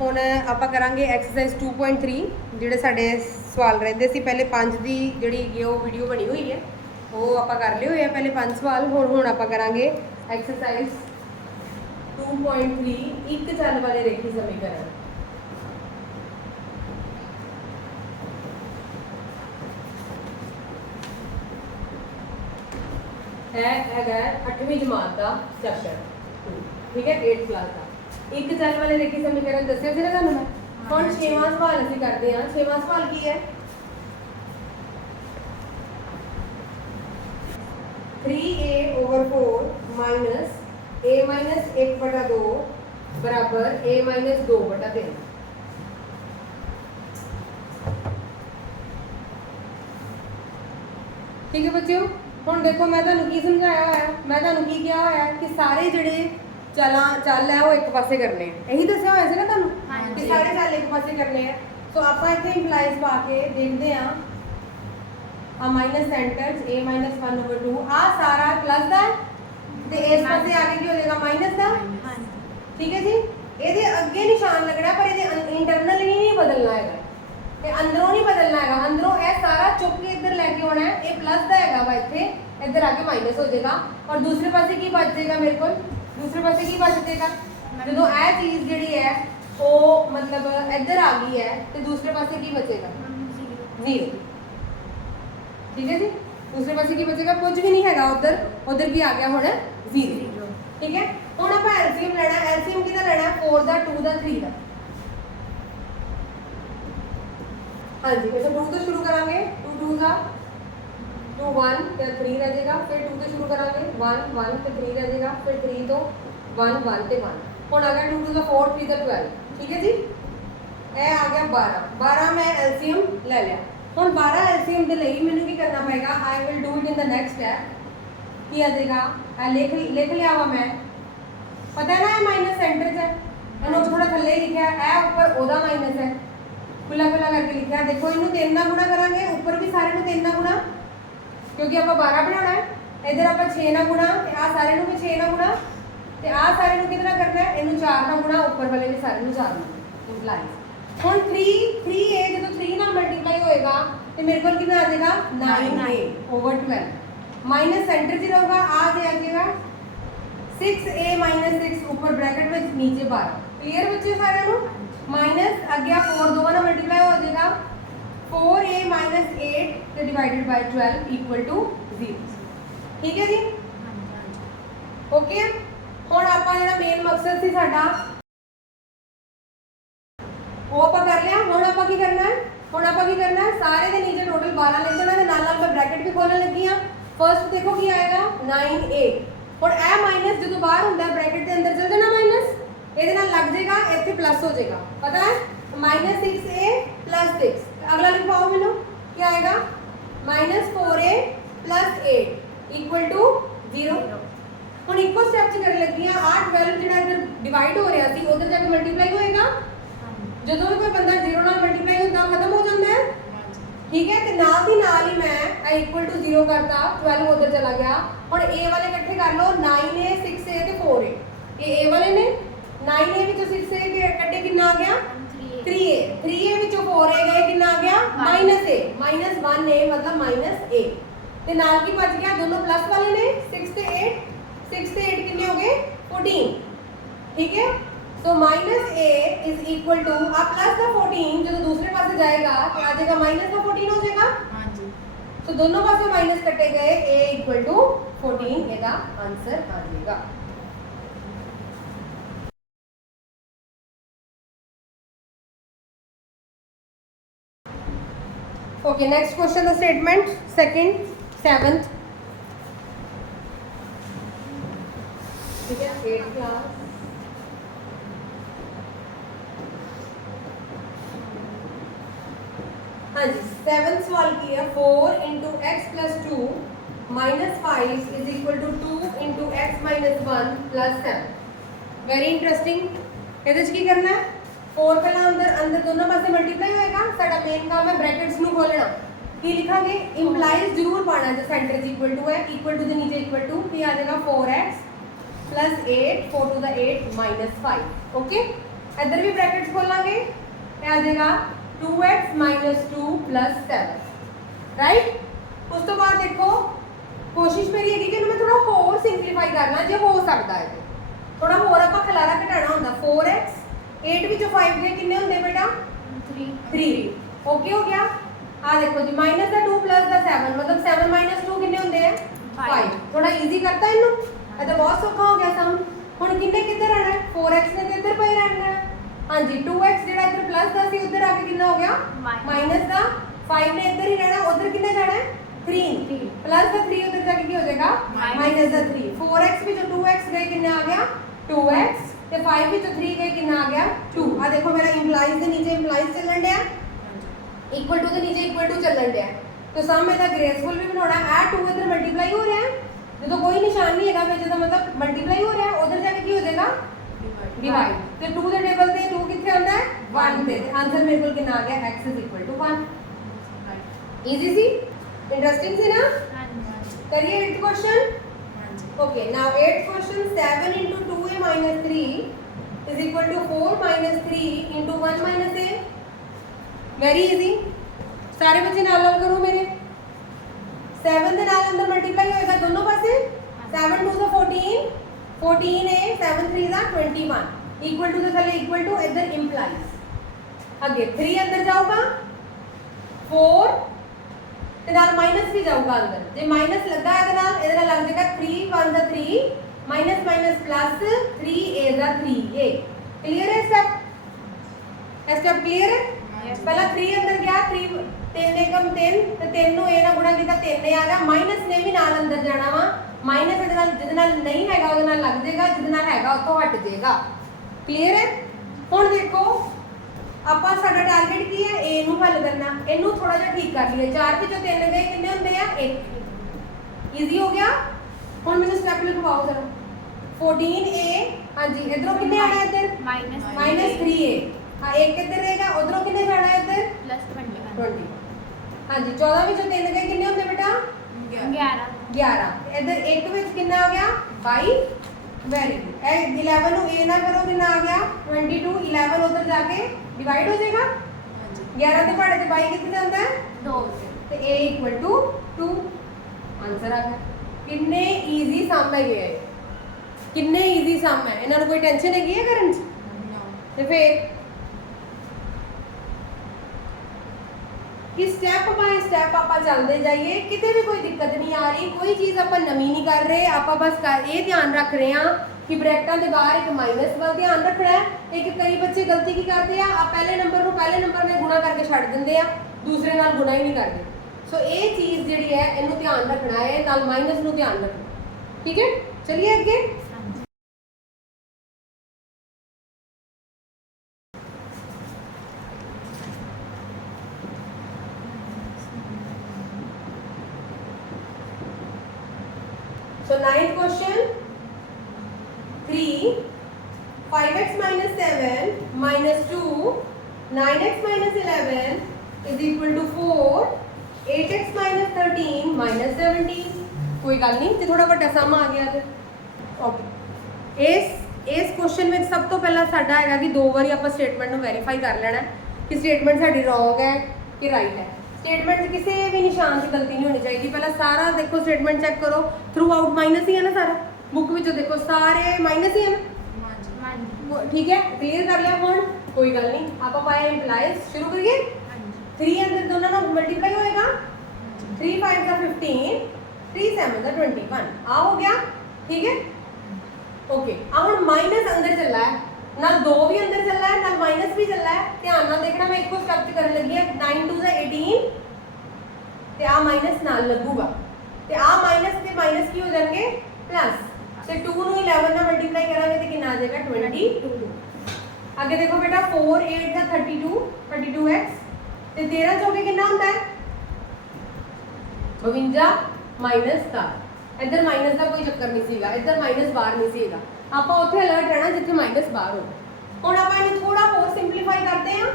ਹੁਣ ਆਪਾਂ ਕਰਾਂਗੇ ਐਕਸਰਸਾਈਜ਼ 2.3 ਜਿਹੜੇ ਸਾਡੇ ਸਵਾਲ ਰਹਿੰਦੇ ਸੀ, ਪਹਿਲੇ 5 ਦੀ ਜਿਹੜੀ ਹੈਗੀ ਆ ਉਹ ਵੀਡੀਓ ਬਣੀ ਹੋਈ ਹੈ, ਉਹ ਆਪਾਂ ਕਰ ਲਏ ਹੋਏ ਆ ਪਹਿਲੇ 5 ਸਵਾਲ, ਹੁਣ ਹੁਣ ਆਪਾਂ ਕਰਾਂਗੇ ਐਕਸਰਸਾਈਜ਼ 2.3 ਇੱਕ ਚੱਲ ਵਾਲੇ ਰੇਖੀ ਸਮੀਕਰਨ। ਇਹ ਹੈਗਾ 8ਵੀਂ ਜਮਾਤ ਦਾ ਚੈਪਟਰ ਠੀਕ ਹੈ 8th ਕਲਾਸ ਦਾ। ਇੱਕ ਚੱਲ ਵਾਲੇ ਰੇਖੀ ਸਮੀਕਰਨ ਦੱਸਿਆ ਸੀ ਨਾ ਤੁਹਾਨੂੰ ਮੈਂ ਹੁਣ 6ਵਾਂ ਸਵਾਲ ਅਸੀਂ ਕਰਦੇ ਹਾਂ 6ਵਾਂ ਸਵਾਲ ਕੀ ਹੈ 3a over 4 minus a minus 1 ਬਟਾ 2 ਬਰਾਬਰ a minus 2 ਬਟਾ 3 ਠੀਕ ਹੈ ਬੱਚਿਓ ਹੁਣ ਦੇਖੋ ਮੈਂ ਤੁਹਾਨੂੰ ਕੀ ਸਮਝਾਇਆ ਹੋਇਆ ਹੈ? ਮੈਂ ਤੁਹਾਨੂੰ ਕੀ ਕਿਹਾ ਹੋਇਆ ਹੈ ਕਿ ਸਾਰੇ ਜਿਹੜੇ ਚਲਾਂ ਚੱਲ ਹੈ ਉਹ ਇੱਕ ਪਾਸੇ ਕਰਨੇ ਆ। ਇਹੀ ਦੱਸਿਆ ਹੋਇਆ ਸੀ ਨਾ ਤੁਹਾਨੂੰ? ਕਿ ਹਾਂਜੀ। ਸਾਰੇ ਚੱਲ ਇੱਕ ਪਾਸੇ ਕਰਨੇ ਆ। ਸੋ ਆਪਾਂ ਇੱਥੇ ਇੰਪਲਾਈਜ਼ ਪਾ ਕੇ ਦੇਖਦੇ ਆ ਆ ਮਾਈਨਸ ਸੈਂਟਰਸ a 1 over 2 ਆ ਸਾਰਾ ਪਲੱਸ ਦਾ ਹੈ, ਤੇ ਇਸ ਪਾਸੇ ਆ ਕੇ ਕੀ ਹੋ ਜਾਏਗਾ? ਮਾਈਨਸ ਦਾ? ਠੀਕ ਹੈ ਜੀ? ਇਹਦੇ ਅੱਗੇ ਨਿਸ਼ਾਨ ਲੱਗਣਾ ਪਰ ਇਹਦੇ ਇੰਟਰਨਲ ਨਹੀਂ ਬਦਲਣਾ ਹੈਗਾ। ਤੇ ਅੰਦਰੋਂ ਨਹੀਂ ਬਦਲਣਾ ਹੈਗਾ। ਅੰਦਰੋਂ ਇਹ ਸਾਰਾ ਚੁੱਕ ਕੇ ਇੱਧਰ ਲੈ ਕੇ ਆਉਣਾ ਹੈ। ਇਹ ਪਲੱਸ ਦਾ ਹੈਗਾ ਵਾ ਇੱਥੇ। ਇੱਧਰ ਆ ਕੇ ਮਾਈਨਸ ਹੋ ਜਾਏਗਾ। ਔਰ ਦੂਸਰੇ ਪਾਸੇ ਕੀ ਬਚ ਜਾਏਗਾ ਮੇਰੇ ਕੋਲ? ਦੂਸਰੇ ਪਾਸੇ ਕੀ ਬਚ ਜਾਏਗਾ? ਜਦੋਂ ਇਹ ਚੀਜ਼ ਜਿਹੜੀ ਹੈ ਉਹ ਮਤਲਬ ਇੱਧਰ ਆ ਗਈ ਹੈ ਤੇ ਦੂਸਰੇ ਪਾਸੇ ਕੀ ਬਚੇਗਾ? ਜ਼ੀਰੋ ਠੀਕ ਹੈ ਜੀ? ਦੂਸਰੇ ਪਾਸੇ ਕੀ ਬਚੇਗਾ? ਕੁਝ ਵੀ ਨਹੀਂ ਹੈਗਾ ਉਧਰ। ਉਧਰ ਕੀ ਆ ਗਿਆ ਹੁਣ? ਜ਼ੀਰੋ ਠੀਕ ਹੈ? ਹੁਣ ਆਪਾਂ ਐਲਸੀਐਮ ਲੈਣਾ। ਐਲਸੀਐਮ ਕਿਹਦਾ ਲੈਣਾ? ਹੈ 4 ਦਾ 2 ਦਾ 3 ਦਾ। ਹਾਂਜੀ ਇਹ ਤਾਂ 2 ਤੋਂ ਸ਼ੁਰੂ ਕਰਾਂਗੇ। 2 2 ਦਾ। 2 1 ਤੇ 3 ਰਹਿ ਜਾਏਗਾ, ਫਿਰ 2 ਤੋਂ ਸ਼ੁਰੂ ਕਰਾਂਗੇ 1 1 ਤੇ 3 ਰਹਿ ਜਾਏਗਾ, ਫਿਰ 3 ਤੋਂ 1 1 ਤੇ 1 ਹੁਣ ਆ ਗਿਆ 2 2 ਦਾ 4 3 ਦਾ 12 ਠੀਕ ਹੈ ਜੀ? ਇਹ ਆ ਗਿਆ 12 12 ਮੈਂ ਐਲਸੀਐਮ ਲੈ ਲਿਆ। ਹੁਣ 12 ਐਲਸੀਐਮ ਦੇ ਲਈ ਮੈਨੂੰ ਕੀ ਕਰਨਾ ਪਏਗਾ? I will do it in the next step ਕੀ ਆ ਜਾਏਗਾ? ਇਹ ਲਿਖ ਲਿਖ ਲਿਆ ਵਾ ਮੈਂ। ਪਤਾ ਨਾ ਇਹ ਮਾਈਨਸ ਸੈਂਟਰ 'ਚ ਹੈ। ਇਹਨੂੰ ਥੋੜਾ ਥੱਲੇ ਹੀ ਲਿਖਿਆ। ਇਹ ਉੱਪਰ ਉਹਦਾ ਮਾਈਨਸ ਹੈ। ਖੁੱਲਾ ਖੁੱਲਾ ਕਰਕੇ ਲਿਖਿਆ। ਦੇਖੋ, ਇਹਨੂੰ 3 ਨਾਲ ਗੁਣਾ ਕਰਾਂਗੇ। ਉੱਪਰ ਵੀ ਸਾਰੇ ਨੂੰ 3 ਨਾਲ ਗੁਣਾ। ਕਿਉਂਕਿ ਆਪਾਂ 12 ਬਣਾਉਣਾ ਹੈ, ਇਧਰ ਆਪਾਂ 6 ਨਾਲ ਗੁਣਾ, ਤੇ ਆ ਸਾਰੇ ਨੂੰ ਵੀ 6 ਨਾਲ ਗੁਣਾ, ਤੇ ਆ ਸਾਰੇ ਨੂੰ ਕਿਹਦੇ ਕਰਨਾ ਹੈ? ਇਹਨੂੰ 4 ਨਾਲ ਗੁਣਾ, ਉੱਪਰ ਵਾਲੇ ਵੀ ਸਾਰੇ ਨੂੰ 4 ਨਾਲ ਇੰਪਲਾਈਜ਼ ਹੁਣ 3 3a ਜਦੋਂ 3 ਨਾਲ ਮਲਟੀਪਲਾਈ ਹੋਏਗਾ, ਤੇ ਮੇਰੇ ਕੋਲ ਕਿੰਨਾ ਆ ਜਾਏਗਾ? 9a ਓਵਰ 12 ਮਾਈਨਸ ਸੈਂਟਰ 'ਚ ਰਹੂਗਾ ਆ ਜੇ ਆ ਜਾਏਗਾ। 6a 6 ਉੱਪਰ ਬ੍ਰੈਕਟ ਵਿੱਚ, ਨੀਚੇ 12 ਕਲੀਅਰ ਬੱਚੇ ਸਾਰਿਆਂ ਨੂੰ? ਮਾਈਨਸ ਅੱਗੇ 4 ਦੋਵਾਂ ਨਾਲ ਮਲਟੀਪਲਾਈ ਹੋ ਜਾਏਗਾ। 4a 8 ਤੇ ਡਿਵਾਈਡਡ ਬਾਈ 12 ਇਕੁਅਲ ਟੂ 0 ਠੀਕ ਹੈ ਜੀ ਓਕੇ ਹੁਣ ਆਪਾਂ ਜਿਹੜਾ ਮੇਨ ਮਕਸਦ ਸੀ ਸਾਡਾ ਉਹ ਆਪਾਂ ਕਰ ਲਿਆ ਹੁਣ ਆਪਾਂ ਕੀ ਕਰਨਾ ਹੈ ਹੁਣ ਆਪਾਂ ਕੀ ਕਰਨਾ ਹੈ ਸਾਰੇ ਦੇ ਨੀਚੇ ਟੋਟਲ 12 ਲਿਖ ਦੇਣਾ ਤੇ ਨਾਲ ਨਾਲ ਮੈਂ ਬ੍ਰੈਕਟ ਵੀ ਖੋਲਣ ਲੱਗੀ ਆ ਫਰਸਟ ਦੇਖੋ ਕੀ ਆਏਗਾ 9a ਹੁਣ ਇਹ ਮਾਈਨਸ ਜਦੋਂ ਬਾਹਰ ਹੁੰਦਾ ਹੈ ਬ੍ਰੈਕਟ ਦੇ ਅੰਦਰ ਚਲ ਜਾਣਾ ਮਾਈਨਸ ਇਹਦੇ ਨਾਲ ਲੱਗ ਜਾਏਗਾ ਇੱਥੇ ਪਲੱਸ ਹੋ ਜਾਏਗਾ ਪਤਾ ਹੈ ਮਾਈਨਸ 6a 6 ਅਗਲਾ ਲਿਖਵਾਓ ਮੈਨੂੰ ਕੀ ਆਏਗਾ ਮਾਈਨਸ 4a 8 ਇਕੁਅਲ ਟੂ 0 ਹੁਣ ਇੱਕੋ ਸਟੈਪ ਚ ਕਰਨ ਲੱਗੀ ਆ 8 12 ਜਿਹੜਾ ਇੱਧਰ ਡਿਵਾਈਡ ਹੋ ਰਿਹਾ ਸੀ ਉਧਰ ਜਾ ਕੇ ਮਲਟੀਪਲਾਈ ਹੋਏਗਾ ਜਦੋਂ ਵੀ ਕੋਈ ਬੰਦਾ 0 ਨਾਲ ਮਲਟੀਪਲਾਈ ਹੁੰਦਾ ਖਤਮ ਹੋ ਜਾਂਦਾ ਹੈ ਠੀਕ ਹੈ ਤੇ ਨਾਲ ਦੀ ਨਾਲ ਹੀ ਮੈਂ ਆ ਇਕੁਅਲ ਟੂ 0 ਕਰਤਾ 12 ਉਧਰ ਚਲਾ ਗਿਆ ਹੁਣ a ਵਾਲੇ ਇਕੱਠੇ ਕਰ ਲਓ 9a 6a ਤੇ 4a ਇਹ a ਵਾਲੇ ਨੇ 9a ਵਿੱਚੋਂ 6a ਕੇ ਕੱਢੇ ਕਿੰਨਾ ਆ ਗਿਆ 3a 3a ਵਿੱਚੋਂ 4a ਗਏ ਕਿੰਨਾ ਆ ਗਿਆ ਮਾਈਨਸ a ਮਾਈਨਸ 1a ਮਤਲਬ ਮਾਈਨਸ a ਤੇ ਨਾਲ ਕੀ ਬਚ ਗਿਆ ਦੋਨੋਂ ਪਲੱਸ ਵਾਲੇ ਨੇ 6 ਤੇ 8 6 ਤੇ 8 ਕਿੰਨੇ ਹੋ ਗਏ 14 ਠੀਕ ਹੈ so minus a is equal to ਆ ਪਲੱਸ ਦਾ 14 ਜਦੋਂ ਦੂਸਰੇ ਪਾਸੇ ਜਾਏਗਾ ਤੇ ਆ ਜਾਏਗਾ ਮਾਈਨਸ ਦਾ 14 ਹੋ ਜਾਏਗਾ ਸੋ ਦੋਨੋਂ ਪਾਸੇ ਮਾਈਨਸ ਕੱਟੇ ਗਏ a ਇਕੁਅਲ ਟੂ 14 ਇਹਦਾ ਆਨਸਰ ਆ ਜਾਏਗਾ okay next question the statement second seventh ठीक हाँ जी सेवन सवाल की है four into x plus two minus five is equal to two into x minus one plus seven very interesting कहते करना है? 4 ਪਹਿਲਾਂ ਅੰਦਰ ਅੰਦਰ ਦੋਨੋਂ ਪਾਸੇ ਮਲਟੀਪਲਾਈ ਹੋਏਗਾ, ਸਾਡਾ ਮੇਨ ਕੰਮ ਹੈ ਬ੍ਰੈਕਟਸ ਨੂੰ ਖੋਲਣਾ। ਕੀ ਲਿਖਾਂਗੇ? ਇੰਪਲਾਈਜ਼ ਜ਼ਰੂਰ ਪਾਣਾ ਜੇ ਸੈਂਟਰ ਇਜ਼ ਇਕੁਅਲ ਟੂ ਹੈ ਇਕੁਅਲ ਟੂ ਦੇ ਨੀਚੇ ਇਕੁਅਲ ਟੂ ਕੀ ਆ ਜਾਏਗਾ? 4x 8 4 to the 8 5 ਓਕੇ ਇੱਧਰ ਵੀ ਬ੍ਰੈਕਟਸ ਖੋਲਾਂਗੇ, ਇਹ ਆ ਜਾਏਗਾ 2x 2 7 ਰਾਈਟ ਉਸ ਤੋਂ ਬਾਅਦ ਦੇਖੋ, ਕੋਸ਼ਿਸ਼ ਮੇਰੀ ਹੈਗੀ ਕਿ ਇਹਨੂੰ ਮੈਂ ਥੋੜਾ ਹੋਰ ਸਿੰਪਲੀਫਾਈ ਕਰਨਾ, ਜੇ ਹੋ ਸਕਦਾ ਹੈ। ਥੋੜਾ ਹੋਰ ਆਪਾਂ ਖਲਾਰਾ ਘਟਾਣਾ ਹੁੰਦਾ 4x 8 ਵਿੱਚੋਂ 5 ਗਏ ਕਿੰਨੇ ਹੁੰਦੇ ਬੇਟਾ? 3 ਓਕੇ ਹੋ ਗਿਆ? ਆ ਦੇਖੋ ਜੀ ਮਾਈਨਸ ਦਾ 2 ਪਲੱਸ ਦਾ 7 ਮਤਲਬ 7 ਮਾਈਨਸ 2 ਕਿੰਨੇ ਹੁੰਦੇ ਆ? 5 ਥੋੜਾ ਈਜ਼ੀ ਕਰਤਾ ਇਹਨੂੰ? ਇਹ ਤਾਂ ਬਹੁਤ ਸੌਖਾ ਹੋ ਗਿਆ ਸਮ ਹੁਣ ਕਿੰਨੇ ਕਿੱਧਰ ਆਣਾ 4x ਨੇ ਤੇ ਇੱਧਰ ਪਈ ਰਹਿਣਾ। ਹਾਂਜੀ 2x ਜਿਹੜਾ ਇੱਧਰ ਪਲੱਸ ਦਾ ਸੀ ਉੱਧਰ ਆ ਕੇ ਕਿੰਨਾ ਹੋ ਗਿਆ। ਮਾਈਨਸ ਦਾ। 5 ਨੇ ਇੱਧਰ ਹੀ ਰਹਿਣਾ ਉੱਧਰ ਕਿੰਨੇ ਜਾਣਾ? ਹੈ 3 Three। ਪਲੱਸ ਦਾ 3 ਉੱਧਰ ਜਾ ਕੇ ਕੀ ਹੋ ਜਾਏਗਾ। ਮਾਈਨਸ ਦਾ 3 4x ਵਿੱਚੋਂ 2x ਗਏ ਕਿੰਨਾ ਆ ਗਿਆ? 2x तो फाइव भी तो थ्री का कितना आ गया? टू आ देखो मेरा इंप्लाइज के नीचे इंप्लाइज चलन डया? इक्वल टू के नीचे इक्वल टू चलन डया। तो सम इधर ग्रेसफुल भी बना है टू इधर मल्टीप्लाई हो रहा है। जो तो कोई निशान नहीं है फिर जो मतलब मल्टीप्लाई हो रहा है उधर जाके की हो जाएगा? डिवाइड तो टू के टेबल से टू कितने आता है? वन पे। आंसर मेरे को कितना आ गया? X is equal to one easy C? Interesting सी ना? करिए eight question okay now eight question seven into is equal to 4 minus 3 into 1 minus a very easy ਸਾਰੇ ਬੱਚੇ ਨਾਲ ਨਾਲ ਕਰੋ ਮੇਰੇ 7 ਦੇ ਨਾਲ ਅੰਦਰ ਮਲਟੀਪਲਾਈ ਹੋਏਗਾ ਦੋਨੋਂ ਪਾਸੇ 7 2 ਦਾ 14 14 a 7 3 ਦਾ 21 equal to ਦੇ ਥੱਲੇ equal to ਇੱਧਰ implies ਅੱਗੇ 3 ਅੰਦਰ ਜਾਊਗਾ 4 ਤੇ ਨਾਲ ਮਾਈਨਸ ਵੀ ਜਾਊਗਾ ਅੰਦਰ ਜੇ ਮਾਈਨਸ ਲੱਗਾ ਇਹਦੇ ਨਾਲ ਇਹਦੇ ਨਾਲ ਲੱਗ ਜਾਏਗਾ 3 1 ਦਾ 3 ਮਾਈਨਸ ਮਾਈਨਸ ਪਲੱਸ 3a ਦਾ 3a ਕਲੀਅਰ ਹੈ ਸਟੈਪ ਇਹ ਸਟੈਪ ਕਲੀਅਰ ਹੈ Yes. ਪਹਿਲਾਂ 3 ਅੰਦਰ ਗਿਆ 3 3 ਏਕਮ 3 ਤੇ 3 ਨੂੰ a ਨਾਲ ਗੁਣਾ ਕੀਤਾ 3 ਆ ਗਿਆ। ਮਾਈਨਸ ਨੇ ਵੀ ਨਾਲ ਅੰਦਰ ਜਾਣਾ ਵਾ। ਮਾਈਨਸ ਇਹਦੇ ਨਾਲ ਜਿਹਦੇ ਨਾਲ ਨਹੀਂ ਹੈਗਾ, ਉਹਦੇ ਨਾਲ ਲੱਗ ਜਾਏਗਾ, ਜਿਹਦੇ ਨਾਲ ਹੈਗਾ ਉੱਥੋਂ ਹਟ ਜਾਏਗਾ। ਕਲੀਅਰ ਹੈ? ਹੁਣ ਦੇਖੋ, ਆਪਾਂ ਸਾਡਾ ਟਾਰਗੇਟ ਕੀ ਹੈ? A ਨੂੰ ਹੱਲ ਕਰਨਾ। ਇਹਨੂੰ ਥੋੜਾ ਜਿਹਾ ਠੀਕ ਕਰ ਲਈਏ। 4 ਵਿੱਚੋਂ 3 ਗਏ ਕਿੰਨੇ ਹੁੰਦੇ ਆ? 1 ਈਜ਼ੀ ਹੋ ਗਿਆ? ਹੁਣ ਮੈਨੂੰ ਸਟੈਪ ਲਿਖਵਾਓ ਜ਼ਰਾ। 14a ਹਾਂਜੀ ਇਧਰੋਂ ਕਿੰਨੇ ਆਣਾ ਇੱਧਰ? Minus ਮਾਈਨਸ 3a ਹਾਂ ਇੱਕ ਕਿੱਧਰ ਰਹੇਗਾ ਉਧਰੋਂ ਕਿੰਨੇ ਜਾਣਾ ਹੈ ਇੱਧਰ? Plus 21 20 ਹਾਂਜੀ 14 ਵਿੱਚੋਂ 3 ਗਏ ਕਿੰਨੇ ਹੁੰਦੇ ਬੇਟਾ? 11 11 ਤੇ ਇੱਧਰ 1 ਵਿੱਚ ਕਿੰਨਾ ਆ ਗਿਆ? 22 ਵੈਰੀ ਗੁੱਡ ਇਹ 11 ਨੂੰ a ਨਾਲ ਕਰੋ ਕਿੰਨਾ ਆ ਗਿਆ? 22 11 ਉਧਰ ਜਾ ਕੇ ਡਿਵਾਈਡ ਹੋ ਜਾਏਗਾ? 11 ਦੇ ਪਹਾੜੇ ਤੇ 22 ਕਿੱਥੇ ਜਾਂਦਾ ਹੈ? 2 ਤੇ a equal to 2 ਆਨਸਰ ਆ ਗਿਆ। ਕਿੰਨੇ ਈਜ਼ੀ ਸਮ ਹੈ ਇਹ? ਕਿੰਨੇ ਈਜ਼ੀ ਸਮ ਹੈ। ਇਹਨਾਂ ਨੂੰ ਕੋਈ ਟੈਨਸ਼ਨ ਹੈਗੀ ਹੈ ਕਰਨ ਚ? ਤੇ ਫਿਰ ਕਿ ਸਟੈਪ ਬਾਏ ਸਟੈਪ ਆਪਾਂ ਚੱਲਦੇ ਜਾਈਏ, ਕਿਤੇ ਵੀ ਕੋਈ ਦਿੱਕਤ ਨਹੀਂ ਆ ਰਹੀ, ਕੋਈ ਚੀਜ਼ ਆਪਾਂ ਨਵੀਂ ਨਹੀਂ ਕਰ ਰਹੇ, ਆਪਾਂ ਬਸ ਇਹ ਧਿਆਨ ਰੱਖ ਰਹੇ ਹਾਂ ਕਿ ਬ੍ਰੈਕਟਾਂ ਦੇ ਬਾਹਰ ਇੱਕ ਮਾਈਨਸ ਵੱਲ ਧਿਆਨ ਰੱਖਣਾ ਹੈ। ਇੱਕ ਕਈ ਬੱਚੇ ਗਲਤੀ ਕੀ ਕਰਦੇ ਆ? ਆ ਪਹਿਲੇ ਨੰਬਰ ਨੂੰ ਪਹਿਲੇ ਨੰਬਰ ਨਾਲ ਗੁਣਾ ਕਰਕੇ ਛੱਡ ਦਿੰਦੇ ਆ, ਦੂਸਰੇ ਨਾਲ ਗੁਣਾ ਹੀ ਨਹੀਂ ਕਰਦੇ। ਸੋ ਇਹ ਚੀਜ਼ ਜਿਹੜੀ ਹੈ, ਇਹਨੂੰ ਧਿਆਨ ਰੱਖਣਾ ਹੈ, ਨਾਲ ਮਾਈਨਸ ਨੂੰ ਧਿਆਨ ਰੱਖਣਾ। ਠੀਕ ਹੈ? ਚਲਿਏ ਅੱਗੇ So ninth question. 3. 5x minus 7 minus 2. 9x minus 11 is equal to 4. 8x minus 13 minus 17. ਕੋਈ ਗੱਲ ਨਹੀਂ ਤੇ ਥੋੜਾ ਵੱਡਾ ਸਮ ਆ ਗਿਆ ਤੇ ਓਕੇ ਇਸ ਇਸ ਕੁਐਸਚਨ ਵਿੱਚ ਸਭ ਤੋਂ ਪਹਿਲਾਂ ਸਾਡਾ ਹੈਗਾ ਕਿ ਦੋ ਵਾਰੀ ਆਪਾਂ ਸਟੇਟਮੈਂਟ ਨੂੰ ਵੈਰੀਫਾਈ ਕਰ ਲੈਣਾ ਕਿ ਸਟੇਟਮੈਂਟ ਸਾਡੀ ਰੋਂਗ ਹੈ ਕਿ ਰਾਈਟ ਹੈ ਸਟੇਟਮੈਂਟ ਕਿਸੇ ਵੀ ਨਿਸ਼ਾਨ 'ਚ ਗਲਤੀ ਨਹੀਂ ਹੋਣੀ ਚਾਹੀਦੀ ਪਹਿਲਾਂ ਸਾਰਾ ਦੇਖੋ ਸਟੇਟਮੈਂਟ ਚੈੱਕ ਕਰੋ ਥਰੂ ਆਊਟ ਮਾਈਨਸ ਹੀ ਹੈ ਨਾ ਸਾਰਾ ਬੁੱਕ ਵਿੱਚੋਂ ਦੇਖੋ ਸਾਰੇ ਮਾਈਨਸ ਹੀ ਹੈ ਨਾ ਉਹ ਠੀਕ ਹੈ ਕਲੀਅਰ ਕਰ ਲਿਆ ਹੁਣ कोई गल नहीं, आप पाए एम्प्लाइज शुरू करिए। थ्री अंदर दोनों ना मल्टीप्लाई होएगा। थ्री फाइव का फिफ्टीन थ्री सेवन का ट्वेंटी वन आ हो गया, ठीक है? ओके अब हम माइनस अंदर चल रहा है। ना दो भी अंदर चल रहा है, ना माइनस भी चल रहा है। ध्यान ना देखना, मैं एक स्टेप करने लगी है। नाइन टू से एटीन तो आ माइनस ना लगेगा। तो आ माइनस से माइनस की हो जाएँगे प्लस तो टू नू इलेवन ना मल्टीप्लाई करा तो कि आ जाएगा? ट्वेंटी टू ਅੱਗੇ ਦੇਖੋ ਬੇਟਾ 4 8 ਦਾ 32 32x ਤੇ 13 ਚੌਕੇ ਕਿੰਨਾ ਹੁੰਦਾ ਹੈ? 52 ਮਾਈਨਸ ਦਾ ਇੱਧਰ ਮਾਈਨਸ ਦਾ ਕੋਈ ਚੱਕਰ ਨਹੀਂ ਸੀਗਾ ਇੱਧਰ ਮਾਈਨਸ ਬਾਹਰ ਨਹੀਂ ਸੀਗਾ। ਆਪਾਂ ਉੱਥੇ ਅਲਰਟ ਰਹਿਣਾ ਜਿੱਥੇ ਮਾਈਨਸ ਬਾਹਰ ਹੋਵੇ। ਹੁਣ ਆਪਾਂ ਇਹਨੂੰ ਥੋੜਾ ਹੋਰ ਸਿੰਪਲੀਫਾਈ ਕਰਦੇ ਹਾਂ।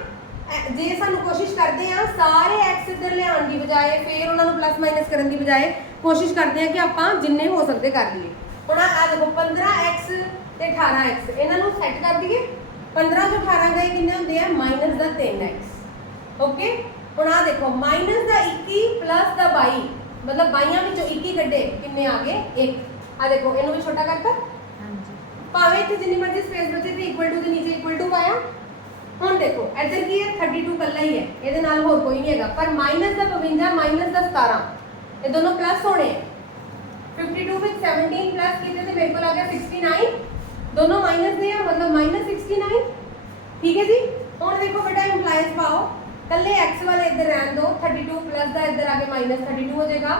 ਜੇ ਸਾਨੂੰ ਕੋਸ਼ਿਸ਼ ਕਰਦੇ ਹਾਂ ਸਾਰੇ x ਇੱਧਰ ਲਿਆਉਣ ਦੀ ਬਜਾਏ ਫਿਰ ਉਹਨਾਂ ਨੂੰ ਪਲੱਸ ਮਾਈਨਸ ਕਰਨ ਦੀ ਬਜਾਏ ਕੋਸ਼ਿਸ਼ ਕਰਦੇ ਹਾਂ ਕਿ ਆਪਾਂ ਜਿੰਨੇ ਹੋ ਸਕਦੇ ਕਰ ਲਈਏ। ਹੁਣ ਆ ਦੇਖੋ 15x ਤੇ 18x ਇਹਨਾਂ ਨੂੰ ਸੈੱਟ ਕਰ ਦਈਏ। 15 ਚੋਂ 18 ਗਏ ਕਿੰਨੇ ਹੁੰਦੇ ਆ ਮਾਈਨਸ ਦਾ 3x ਓਕੇ ਹੁਣ ਆ ਦੇਖੋ ਮਾਈਨਸ ਦਾ 21 ਪਲੱਸ ਦਾ 22 ਮਤਲਬ ਬਾਈਆਂ ਵਿੱਚੋਂ 21 ਕੱਢੇ ਕਿੰਨੇ ਆ ਗਏ 1 ਆ ਦੇਖੋ ਇਹਨੂੰ ਵੀ ਛੋਟਾ ਕਰਤਾ ਹਾਂਜੀ ਭਾਵੇਂ ਇੱਥੇ ਜਿੰਨੀ ਮਰਜ਼ੀ ਸਪੇਸ ਬਚੇ ਤੇ ਇਕੁਅਲ ਟੂ ਦੇ ਨੀਚੇ ਇਕੁਅਲ ਟੂ ਪਾਇਆ ਹੁਣ ਦੇਖੋ ਇੱਧਰ ਕੀ ਹੈ 32 ਕੱਲਾ ਹੀ ਹੈ ਇਹਦੇ ਨਾਲ ਹੋਰ ਕੋਈ ਨਹੀਂ ਹੈਗਾ ਪਰ ਮਾਈਨਸ ਦਾ 52 ਮਾਈਨਸ ਦਾ 17 ਇਹ ਦੋਨੋਂ ਪਲੱਸ ਹੋਣੇ ਹੈ 52 ਵਿੱਚ 17 ਪਲੱਸ ਕੀਤੇ ਤੇ ਮੇਰੇ ਕੋਲ ਆ ਗਿਆ 69 दोनों माइनस नहीं है मतलब माइनस सिक्सटी नाइन ठीक है जी? और देखो बेटा इम्प्लाइज पाओ। कल एक्स वाले इधर रहने दो थर्टी टू प्लस का इधर आगे माइनस थर्टी टू हो जाएगा।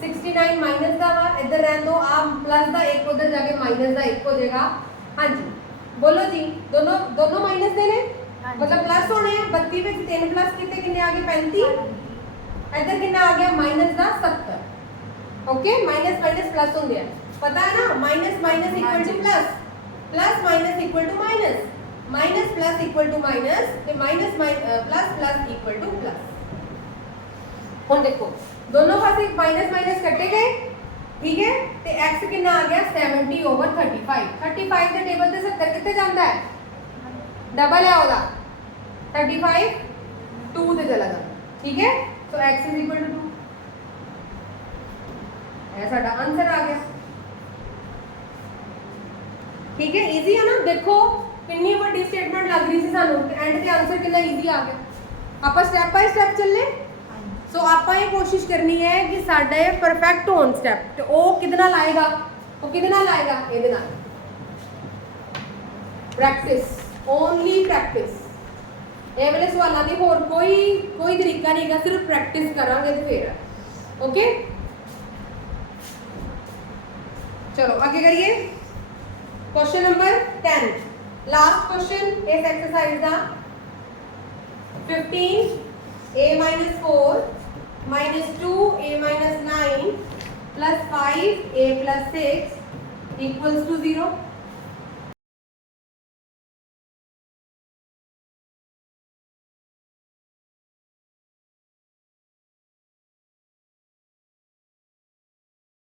सिक्सटी नाइन माइनस का इधर रहने दो आप प्लस का एक उधर जाके माइनस का एक हो जाएगा। हाँ जी। बोलो जी दोनों दोनों माइनस देने? हाँ मतलब प्लस होने हैं बत्ती में तीन प्लस कितने किन्ने आगे? पैंती? इधर किन्ना आ गया? माइनस का सत्तर। ओके माइनस माइनस प्लस होंगे। ਮਾਈਨਸ ਪਲੱਸ ਹੁੰਦੇ ਆ ਪਤਾ ਹੈ ਨਾ ਮਾਈਨਸ ਮਾਈਨਸ ਇਕੁਅਲ ਟੂ ਹਾਂਜੀ। Plus plus minus equal to minus minus plus equal to minus ਤੇ minus plus plus equal to plus ਹੁਣ ਦੇਖੋ ਦੋਨੋਂ ਪਾਸੇ ਮਾਈਨਸ ਮਾਈਨਸ ਕੱਟੇ ਗਏ ਠੀਕ ਹੈ ਤੇ x ਕਿੰਨਾ ਆ ਗਿਆ 70 ਓਵਰ 35 35 ਦੇ ਟੇਬਲ ਤੇ 70 ਕਿੱਥੇ ਜਾਂਦਾ ਹੈ ਡਬਲ ਹੈ ਉਹਦਾ 35 2 ਤੇ ਚਲਾ ਜਾਂਦਾ ਠੀਕ ਹੈ ਸੋ x is equal to 2 ਇਹ ਸਾਡਾ ਆਨਸਰ ਆ ਗਿਆ ਠੀਕ ਹੈ? ਈਜ਼ੀ ਹੈ ਨਾ? ਦੇਖੋ, ਕਿੰਨੀ ਵੱਡੀ ਸਟੇਟਮੈਂਟ ਲੱਗ ਰਹੀ ਸੀ ਸਾਨੂੰ। ਐਂਡ ਤੇ ਆਨਸਰ ਕਿੰਨਾ ਈਜ਼ੀ ਆ ਗਿਆ। ਆਪਾਂ ਸਟੈਪ ਬਾਈ ਸਟੈਪ ਚੱਲੇ। ਸੋ ਆਪਾਂ ਇਹ ਕੋਸ਼ਿਸ਼ ਕਰਨੀ ਹੈ ਕਿ ਸਾਡਾ ਇਹ ਪਰਫੈਕਟ ਹੋਣ ਸਟੈਪ ਤੇ ਉਹ ਕਿਹਦੇ ਨਾਲ ਆਏਗਾ? ਉਹ ਕਿਹਦੇ ਨਾਲ ਆਏਗਾ? ਇਹਦੇ ਨਾਲ। ਪ੍ਰੈਕਟਿਸ ਓਨਲੀ ਪ੍ਰੈਕਟਿਸ ਇਹ ਵਾਲੇ ਸਵਾਲਾਂ ਦੀ ਹੋਰ ਕੋਈ ਕੋਈ ਤਰੀਕਾ ਨਹੀਂ ਹੈਗਾ, ਸਿਰਫ ਪ੍ਰੈਕਟਿਸ ਕਰਾਂਗੇ ਤੇ ਫੇਰ। ਓਕੇ ਚਲੋ, ਅੱਗੇ ਕਰੀਏ। Question number 10. Last question is exercise the 15 a minus 4 minus 2 a minus 9 plus 5 a plus 6 equals to 0.